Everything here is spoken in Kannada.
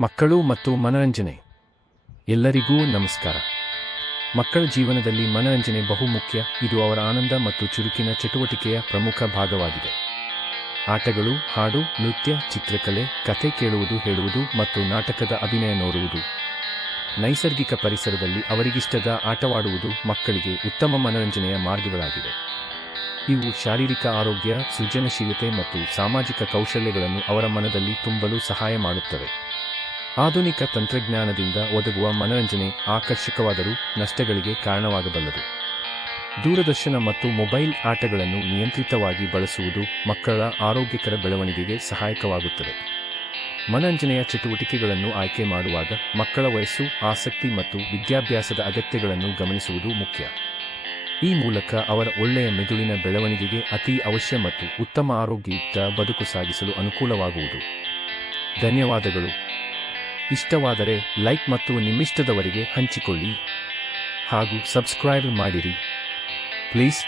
ಮಕ್ಕಳು ಮತ್ತು ಮನರಂಜನೆ. ಎಲ್ಲರಿಗೂ ನಮಸ್ಕಾರ. ಮಕ್ಕಳ ಜೀವನದಲ್ಲಿ ಮನರಂಜನೆ ಬಹುಮುಖ್ಯ ಇದು ಅವರ ಆನಂದ ಮತ್ತು ಚುರುಕಿನ ಚಟುವಟಿಕೆಯ ಪ್ರಮುಖ ಭಾಗವಾಗಿದೆ. ಆಟಗಳು, ಹಾಡು, ನೃತ್ಯ, ಚಿತ್ರಕಲೆ, ಕಥೆ ಕೇಳುವುದು, ಹೇಳುವುದು ಮತ್ತು ನಾಟಕದ ಅಭಿನಯ ನೋಡುವುದು. ನೈಸರ್ಗಿಕ ಪರಿಸರದಲ್ಲಿ ಅವರಿಗಿಷ್ಟದ ಆಟವಾಡುವುದು ಮಕ್ಕಳಿಗೆ ಉತ್ತಮ ಮನರಂಜನೆಯ ಮಾರ್ಗಗಳಾಗಿವೆ. ಇವು ಶಾರೀರಿಕ ಆರೋಗ್ಯ, ಸೃಜನಶೀಲತೆ ಮತ್ತು ಸಾಮಾಜಿಕ ಕೌಶಲ್ಯಗಳನ್ನು ಅವರ ಮನದಲ್ಲಿ ತುಂಬಲು ಸಹಾಯ ಮಾಡುತ್ತವೆ. ಆಧುನಿಕ ತಂತ್ರಜ್ಞಾನದಿಂದ ಒದಗುವ ಮನರಂಜನೆ ಆಕರ್ಷಕವಾದರೂ ನಷ್ಟಗಳಿಗೆ ಕಾರಣವಾಗಬಲ್ಲದು. ದೂರದರ್ಶನ ಮತ್ತು ಮೊಬೈಲ್ ಆಟಗಳನ್ನು ನಿಯಂತ್ರಿತವಾಗಿ ಬಳಸುವುದು ಮಕ್ಕಳ ಆರೋಗ್ಯಕರ ಬೆಳವಣಿಗೆಗೆ ಸಹಾಯಕವಾಗುತ್ತದೆ. ಮನರಂಜನೆಯ ಚಟುವಟಿಕೆಗಳನ್ನು ಆಯ್ಕೆ ಮಾಡುವಾಗ ಮಕ್ಕಳ ವಯಸ್ಸು, ಆಸಕ್ತಿ ಮತ್ತು ವಿದ್ಯಾಭ್ಯಾಸದ ಅಗತ್ಯಗಳನ್ನು ಗಮನಿಸುವುದು ಮುಖ್ಯ. ಈ ಮೂಲಕ ಅವರ ಒಳ್ಳೆಯ ಮೆದುಳಿನ ಬೆಳವಣಿಗೆಗೆ ಅತಿ ಅವಶ್ಯ ಮತ್ತು ಉತ್ತಮ ಆರೋಗ್ಯಯುಕ್ತ ಬದುಕು ಸಾಗಿಸಲು ಅನುಕೂಲವಾಗುವುದು. ಧನ್ಯವಾದಗಳು. ಇಷ್ಟವಾದರೆ ಲೈಕ್ ಮತ್ತು ನಿಮ್ಮಿಷ್ಟದವರಿಗೆ ಹಂಚಿಕೊಳ್ಳಿ ಹಾಗೂ ಸಬ್ಸ್ಕ್ರೈಬ್ ಮಾಡಿರಿ. ಪ್ಲೀಸ್